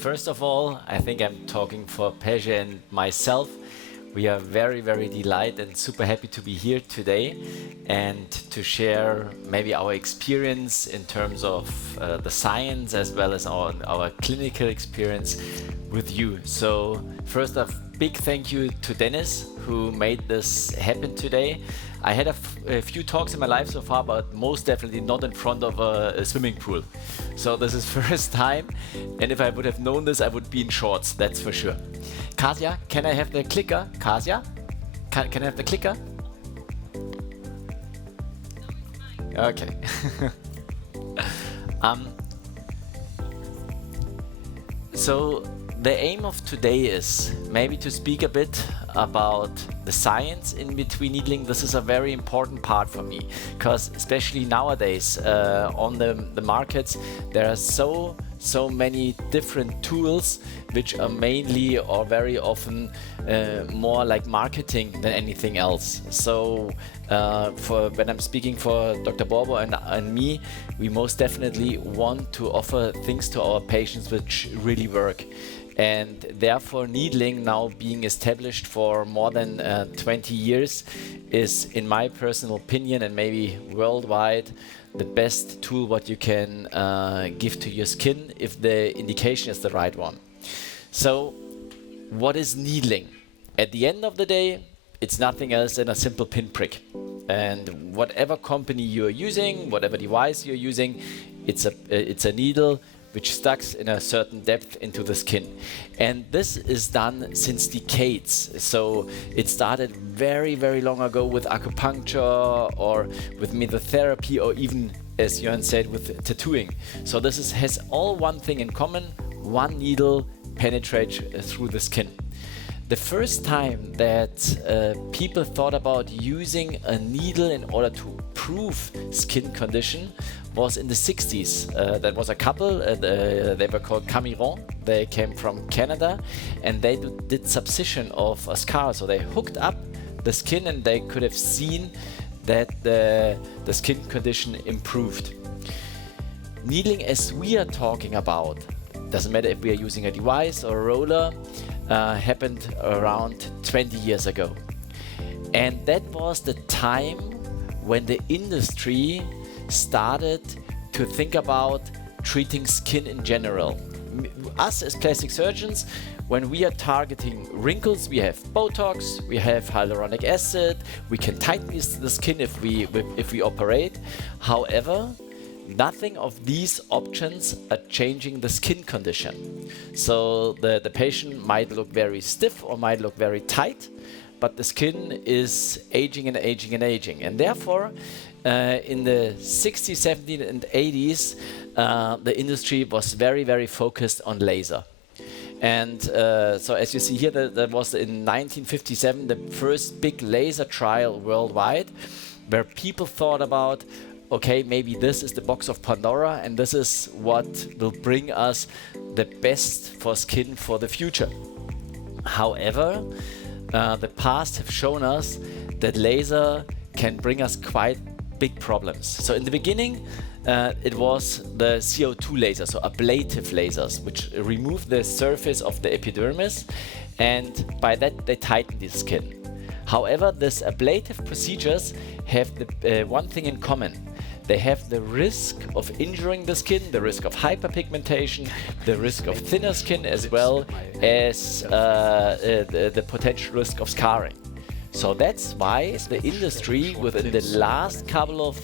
First of all, I think I'm talking for Pejman and myself. We are very, very delighted and super happy to be here today and to share maybe our experience in terms of the science as well as our clinical experience with you. So first a big thank you to Dennis who made this happen today. I had a few talks in my life so far, but most definitely not in front of a swimming pool. So this is first time, and if I would have known this, I would be in shorts, that's for sure. Kasia, can I have the clicker? Kasia, can I have the clicker? Okay. So the aim of today is maybe to speak a bit about the science in between needling. This is a very important part for me because especially nowadays on the markets there are so many different tools which are mainly or very often more like marketing than anything else. So for when I'm speaking for Dr. Boorboor and me, we most definitely want to offer things to our patients which really work. And therefore needling, now being established for more than 20 years, is in my personal opinion and maybe worldwide the best tool what you can give to your skin if the indication is the right one. So what is needling? At the end of the day, it's nothing else than a simple pinprick. And whatever company you're using, whatever device you're using, it's a needle which stucks in a certain depth into the skin. And this is done since decades. So it started very, very long ago with acupuncture or with mesotherapy or even, as Jörn said, with tattooing. So this has all one thing in common: one needle penetrates through the skin. The first time that people thought about using a needle in order to prove skin condition was in the 60s. That was a couple, they were called Cameron. They came from Canada and they did subcision of a scar. So they hooked up the skin and they could have seen that the skin condition improved. Needling, as we are talking about, doesn't matter if we are using a device or a roller, happened around 20 years ago. And that was the time when the industry started to think about treating skin in general. Us as plastic surgeons, when we are targeting wrinkles, we have Botox, we have hyaluronic acid, we can tighten the skin if we operate. However, nothing of these options are changing the skin condition. So the patient might look very stiff or might look very tight, but the skin is aging and aging and aging. And therefore, in the 60s, 70s and 80s, the industry was very, very focused on laser. And so as you see here, that was in 1957, the first big laser trial worldwide, where people thought about, okay, maybe this is the box of Pandora and this is what will bring us the best for skin for the future. However, the past have shown us that laser can bring us quite big problems. So in the beginning, it was the CO2 laser, so ablative lasers, which remove the surface of the epidermis, and by that they tighten the skin. However, these ablative procedures have the one thing in common. They have the risk of injuring the skin, the risk of hyperpigmentation, the risk of thinner skin, as well as the potential risk of scarring. So that's why the industry within the last couple of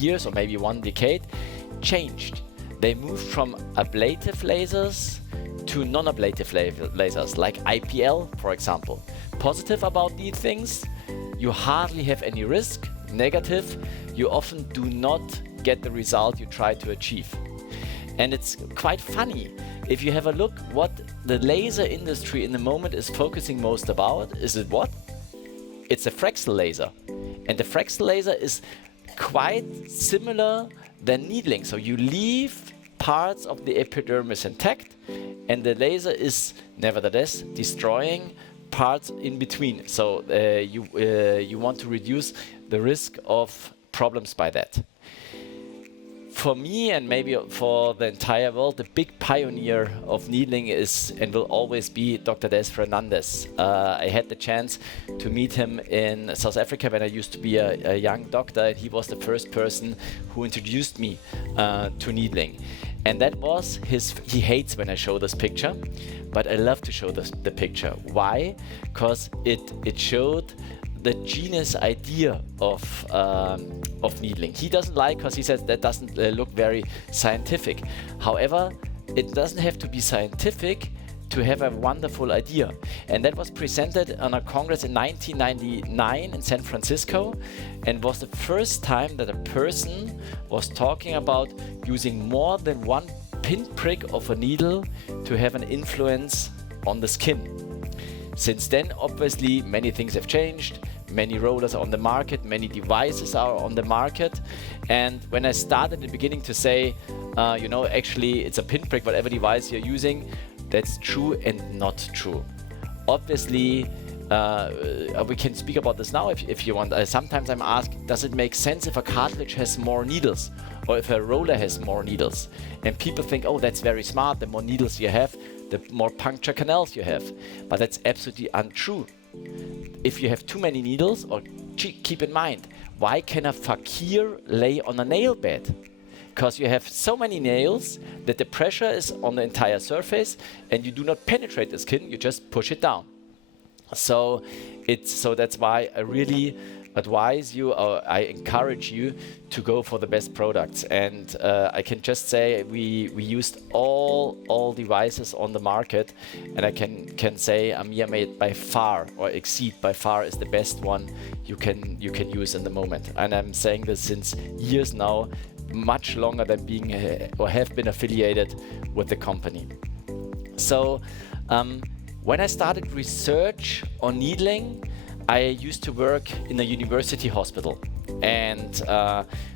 years, or maybe one decade, changed. They moved from ablative lasers to non-ablative lasers, like IPL, for example. Positive about these things, you hardly have any risk. Negative, you often do not get the result you try to achieve. And it's quite funny. If you have a look what the laser industry in the moment is focusing most about, is it what? It's a Fraxel laser. And the Fraxel laser is quite similar than needling. So you leave parts of the epidermis intact and the laser is nevertheless destroying parts in between. So you want to reduce the risk of problems by that. For me, and maybe for the entire world, the big pioneer of needling is and will always be Dr. Des Fernandez. I had the chance to meet him in South Africa when I used to be a young doctor, and he was the first person who introduced me to needling. And that was he hates when I show this picture, but I love to show the picture. Why? Because it showed the genius idea of needling. He doesn't like, because he says that doesn't look very scientific. However, it doesn't have to be scientific to have a wonderful idea. And that was presented on a congress in 1999 in San Francisco, and was the first time that a person was talking about using more than one pinprick of a needle to have an influence on the skin. Since then, obviously, many things have changed. Many rollers are on the market, many devices are on the market. And when I started in the beginning to say, you know, actually it's a pinprick, whatever device you're using, that's true and not true. Obviously, we can speak about this now if you want. Sometimes I'm asked, does it make sense if a cartilage has more needles or if a roller has more needles? And people think, oh, that's very smart. The more needles you have, the more puncture canals you have. But that's absolutely untrue. If you have too many needles, or keep in mind, why can a fakir lay on a nail bed? Because you have so many nails that the pressure is on the entire surface and you do not penetrate the skin, you just push it down. So that's why I really advise you, or I encourage you to go for the best products. And I can just say we used all devices on the market, and I can say Amir made by far, or Exceed by far, is the best one you can use in the moment. And I'm saying this since years now, much longer than being or have been affiliated with the company. So when I started research on needling, I used to work in a university hospital, and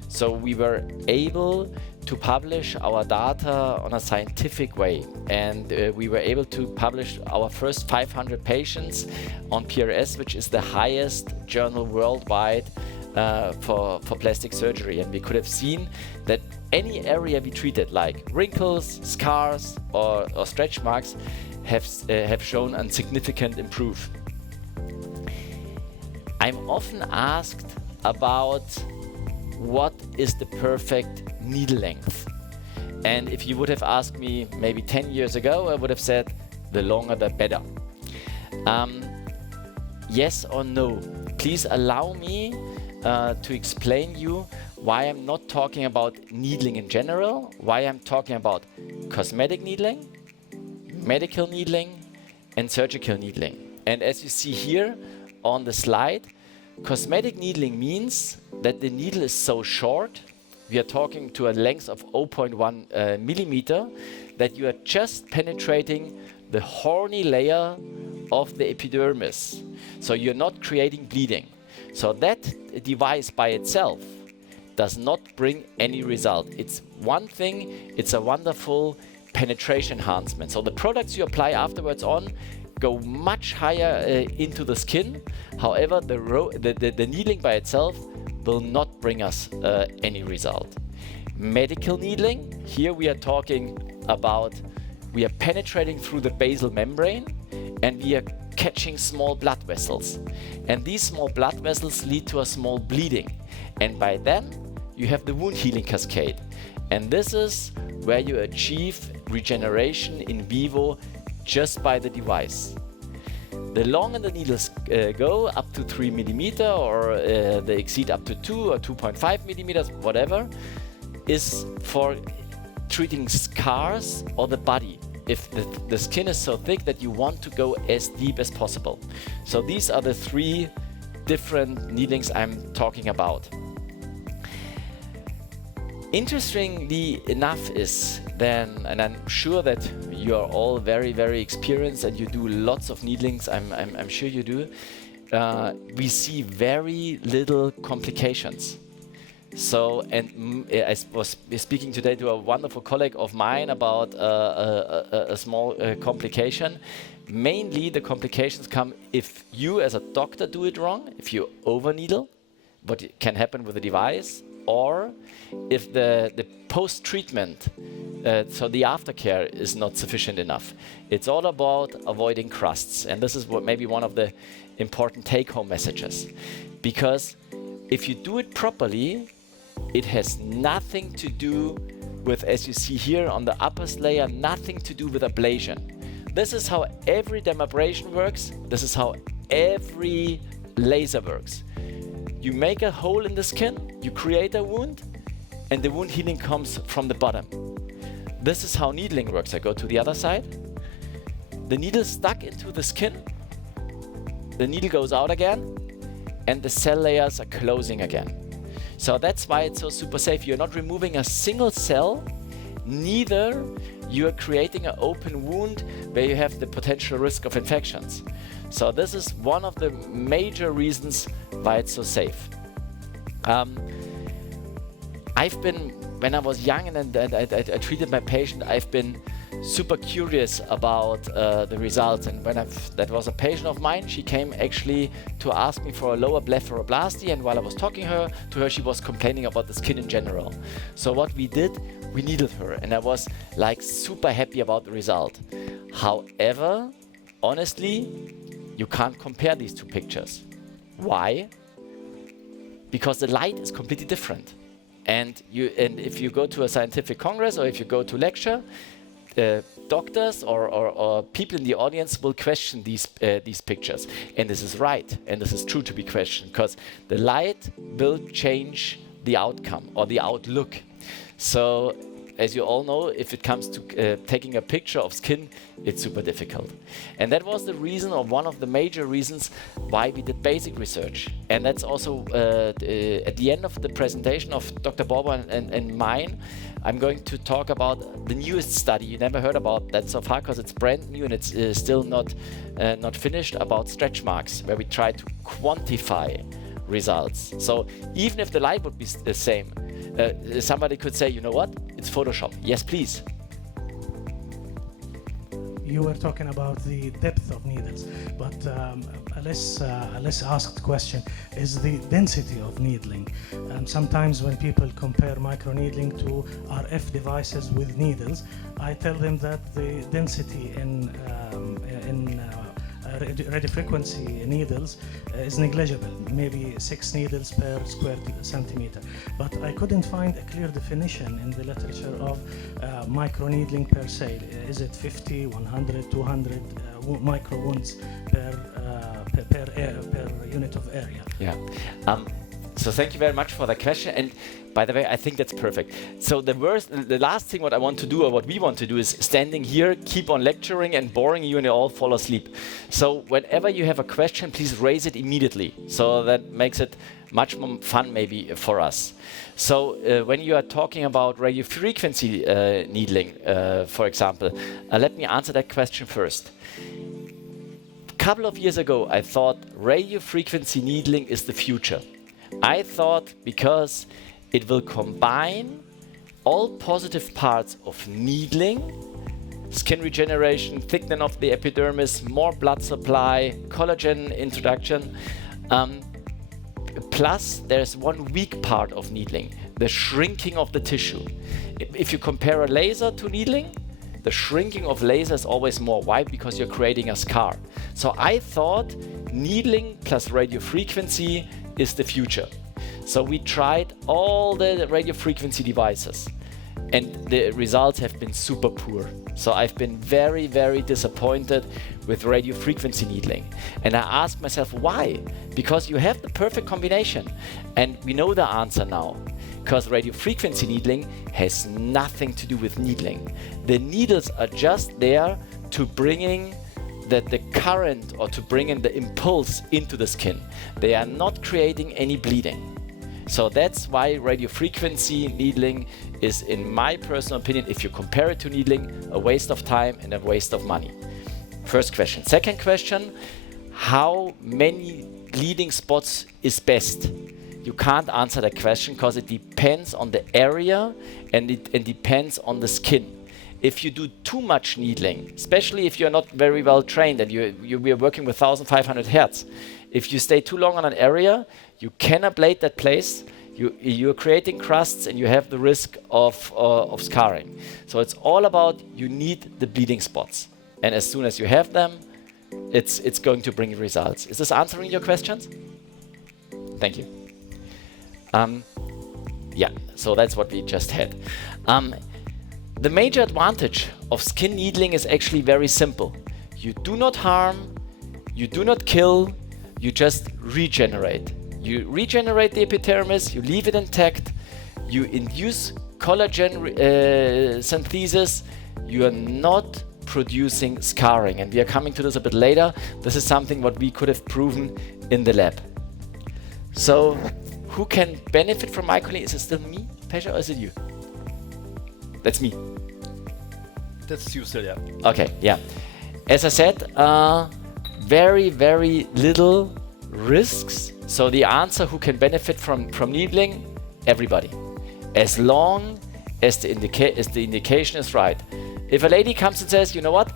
so we were able to publish our data on a scientific way, and we were able to publish our first 500 patients on PRS, which is the highest journal worldwide for plastic surgery. And we could have seen that any area we treated, like wrinkles, scars, or stretch marks, have shown a significant improvement. I'm often asked about what is the perfect needle length. And if you would have asked me maybe 10 years ago, I would have said the longer the better. Yes or no? Please allow me to explain you why I'm not talking about needling in general, why I'm talking about cosmetic needling, medical needling, and surgical needling. And as you see here on the slide, cosmetic needling means that the needle is so short, we are talking to a length of 0.1 millimeter, that you are just penetrating the horny layer of the epidermis. So you're not creating bleeding. So that device by itself does not bring any result. It's one thing, it's a wonderful penetration enhancement. So the products you apply afterwards on go much higher into the skin. However, the needling by itself will not bring us any result. Medical needling, here we are talking about, we are penetrating through the basal membrane and we are catching small blood vessels. And these small blood vessels lead to a small bleeding. And by then, you have the wound healing cascade. And this is where you achieve regeneration in vivo just by the device. The longer the needles go, up to 3 millimeter, or they exceed up to 2 or 2.5 millimeters, whatever, is for treating scars or the body. If the skin is so thick that you want to go as deep as possible. So these are the 3 different needlings I'm talking about. Interestingly enough is then, and I'm sure that you are all very, very experienced and you do lots of needlings, I'm sure you do, we see very little complications. So, and I was speaking today to a wonderful colleague of mine about a small complication. Mainly the complications come if you as a doctor do it wrong, if you over needle, what can happen with the device, or if the post-treatment, so the aftercare is not sufficient enough. It's all about avoiding crusts. And this is what maybe one of the important take-home messages. Because if you do it properly, it has nothing to do with, as you see here on the uppest layer, nothing to do with ablation. This is how every dermabrasion works. This is how every laser works. You make a hole in the skin, you create a wound, and the wound healing comes from the bottom. This is how needling works. I go to the other side. The needle is stuck into the skin. The needle goes out again, and the cell layers are closing again. So that's why it's so super safe. You're not removing a single cell, neither you are creating an open wound where you have the potential risk of infections. So this is one of the major reasons why it's so safe. When I was young and I treated my patient, I've been super curious about the results. And that was a patient of mine, she came actually to ask me for a lower blepharoplasty, and while I was talking to her, she was complaining about the skin in general. So what we did, we needled her, and I was like super happy about the result. However, honestly, you can't compare these two pictures. Why? Because the light is completely different. And if you go to a scientific congress or if you go to lecture, doctors or people in the audience will question these pictures. And this is right, and this is true to be questioned, because the light will change the outcome or the outlook. So, as you all know, if it comes to taking a picture of skin, it's super difficult. And that was the reason, or one of the major reasons, why we did basic research. And that's also at the end of the presentation of Dr. BOORBOOR and mine, I'm going to talk about the newest study. You never heard about that so far because it's brand new and it's still not finished, about stretch marks, where we try to quantify results. So even if the light would be the same, somebody could say, you know what, it's Photoshop. Yes, please. You were talking about the depth of needles, but a less asked question is the density of needling. Sometimes when people compare microneedling to RF devices with needles, I tell them that the density in radiofrequency needles is negligible, maybe 6 needles per square centimeter. But I couldn't find a clear definition in the literature of microneedling per se. Is it 50, 100, 200 micro wounds per unit of area? Yeah. So thank you very much for the question. And by the way, I think that's perfect. So the last thing what I want to do, or what we want to do, is standing here, keep on lecturing and boring you, and you all fall asleep. So whenever you have a question, please raise it immediately. So that makes it much more fun maybe for us. So when you are talking about radiofrequency needling, for example, let me answer that question first. A couple of years ago, I thought radiofrequency needling is the future. I thought because it will combine all positive parts of needling, skin regeneration, thickening of the epidermis, more blood supply, collagen introduction. Plus, there's one weak part of needling, the shrinking of the tissue. If you compare a laser to needling, the shrinking of laser is always more. Why? Because you're creating a scar. So I thought needling plus radiofrequency is the future. So we tried all the radiofrequency devices, and the results have been super poor. So I've been very, very disappointed with radiofrequency needling. And I asked myself, why? Because you have the perfect combination. And we know the answer now. Because radiofrequency needling has nothing to do with needling. The needles are just there to bringing the current, or to bring in the impulse into the skin. They are not creating any bleeding. So that's why radiofrequency needling is, in my personal opinion, if you compare it to needling, a waste of time and a waste of money. First question. Second question, how many bleeding spots is best? You can't answer that question because it depends on the area and it depends on the skin. If you do too much needling, especially if you're not very well trained and we are working with 1500 Hertz, if you stay too long on an area, you can ablate that place, You're creating crusts and you have the risk of scarring. So it's all about, you need the bleeding spots. And as soon as you have them, it's going to bring results. Is this answering your questions? Thank you. Yeah, so that's what we just had. The major advantage of skin needling is actually very simple. You do not harm, you do not kill, you just regenerate. You regenerate the epidermis, you leave it intact, you induce collagen synthesis, you are not producing scarring. And we are coming to this a bit later. This is something what we could have proven in the lab. So who can benefit from microneedling? Is it still me, Pejman, or is it you? That's me. That's you still, yeah. Okay, yeah. As I said, very, very little risks. So the answer, who can benefit from needling? Everybody. As long as the indication is right. If a lady comes and says, you know what,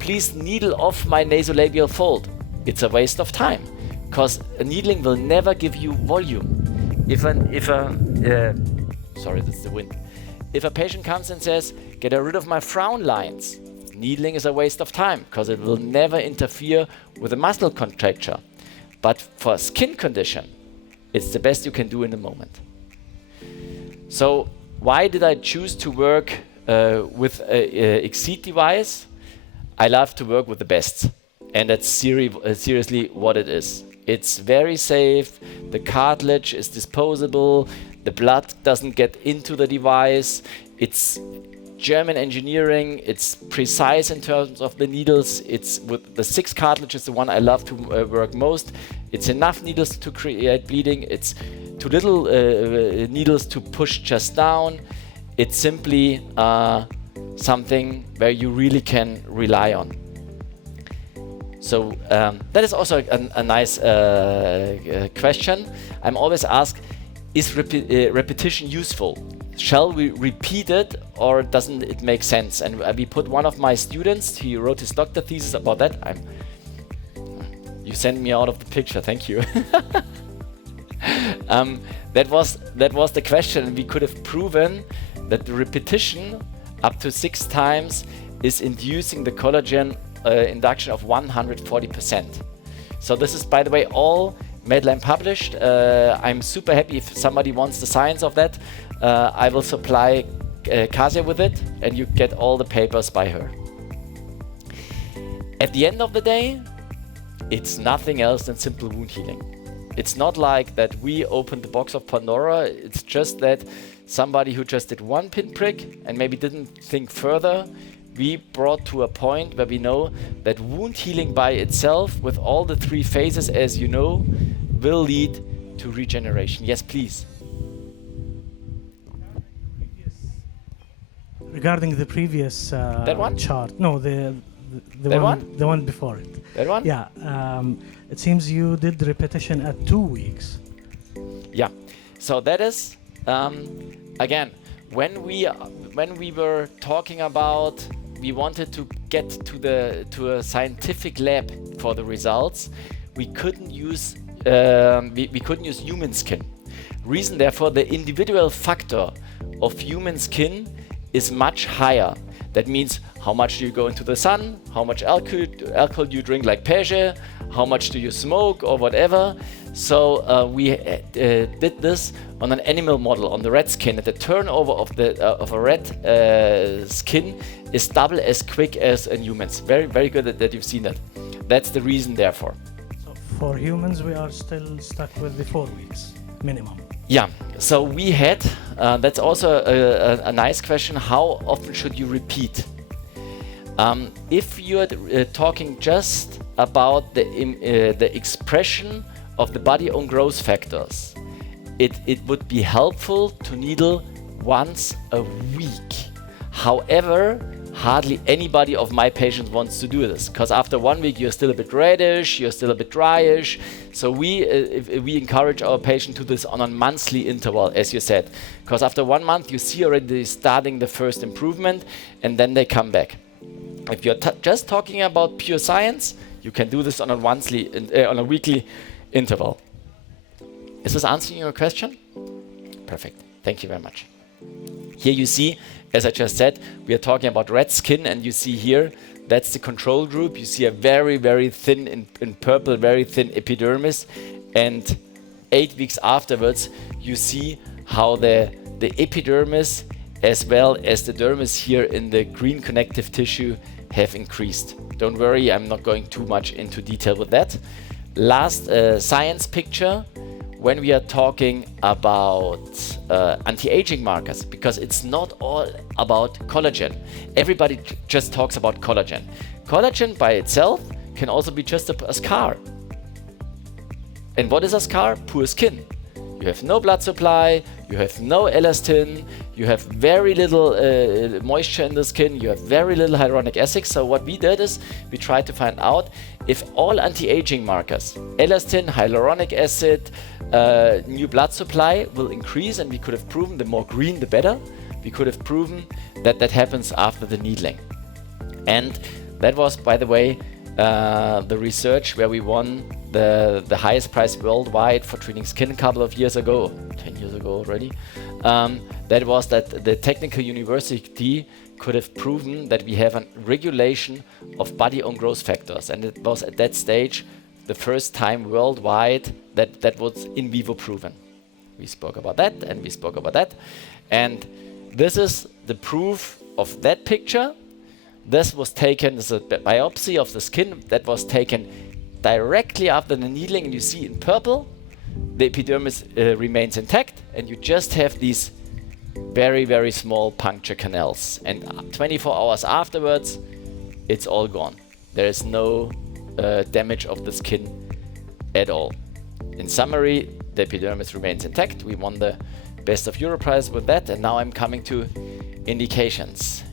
please needle off my nasolabial fold, it's a waste of time, because needling will never give you volume. Sorry, that's the wind. If a patient comes and says, get rid of my frown lines, needling is a waste of time, because it will never interfere with the muscle contracture. But for skin condition, it's the best you can do in the moment. So why did I choose to work with a Exceed device? I love to work with the best, and that's seriously what it is. It's very safe, the cartilage is disposable, the blood doesn't get into the device, it's German engineering, it's precise in terms of the needles, it's with the 6 cartilages, the one I love to work most. It's enough needles to create bleeding, it's too little needles to push just down. It's simply something where you really can rely on. So that is also a nice question. I'm always asked, is repetition useful? Shall we repeat it, or doesn't it make sense? And we put one of my students, he wrote his doctor thesis about that. You sent me out of the picture, thank you. That was the question, and we could have proven that the repetition up to 6 times is inducing the collagen induction of 140%. So this is, by the way, all Medline published. I'm super happy if somebody wants the science of that. I will supply Kasia with it, and you get all the papers by her. At the end of the day, it's nothing else than simple wound healing. It's not like that we opened the box of Pandora. It's just that somebody who just did one pinprick and maybe didn't think further, we brought to a point where we know that wound healing by itself, with all the 3 phases, as you know, will lead to regeneration. Yes, please. Regarding the previous that one? chart, no, the one before it. That one? Yeah, it seems you did repetition at 2 weeks. Yeah, so that is again, when we were talking about, we wanted to get to a scientific lab for the results. We couldn't use human skin. Reason, therefore, the individual factor of human skin is much higher. That means how much do you go into the sun, how much alcohol do you drink, like Pejman, how much do you smoke or whatever. So we did this on an animal model, on the rat skin. And the turnover of a rat skin is double as quick as in humans. Very, very good that you've seen that. That's the reason, therefore. So for humans, we are still stuck with the 4 weeks minimum. Yeah, so we had, that's also a nice question, how often should you repeat? If you're talking just about the expression of the body-own growth factors, it would be helpful to needle once a week. However, hardly anybody of my patients wants to do this, because after 1 week you're still a bit reddish, you're still a bit dryish. So we encourage our patient to do this on a monthly interval, as you said, because after 1 month you see already starting the first improvement, and then they come back. If you're just talking about pure science, you can do this on a weekly interval. Is this answering your question? Perfect. Thank you very much. Here you see, as I just said, we are talking about red skin, and you see here, that's the control group. You see a very, very thin, in purple, very thin epidermis. And 8 weeks afterwards, you see how the epidermis as well as the dermis here in the green connective tissue have increased. Don't worry, I'm not going too much into detail with that. Last science picture, when we are talking about anti-aging markers, because it's not all about collagen. Everybody just talks about collagen. Collagen by itself can also be just a scar. And what is a scar? Poor skin. You have no blood supply, you have no elastin, you have very little moisture in the skin, you have very little hyaluronic acid. So what we did is we tried to find out if all anti-aging markers, elastin, hyaluronic acid, new blood supply will increase, and we could have proven the more green the better. We could have proven that that happens after the needling. And that was, by the way, the research where we won the highest prize worldwide for treating skin a couple of years ago, 10 years ago already. That was that the technical university could have proven that we have a regulation of body-owned growth factors, and it was at that stage the first time worldwide that was in vivo proven. We spoke about that, and we spoke about that, and this is the proof of that picture. This was taken as a biopsy of the skin that was taken directly after the needling, and you see in purple the epidermis remains intact, and you just have these very, very small puncture canals, and 24 hours afterwards it's all gone. There is no damage of the skin at all. In summary, the epidermis remains intact. We won the Best of Europe prize with that, and now I'm coming to indications.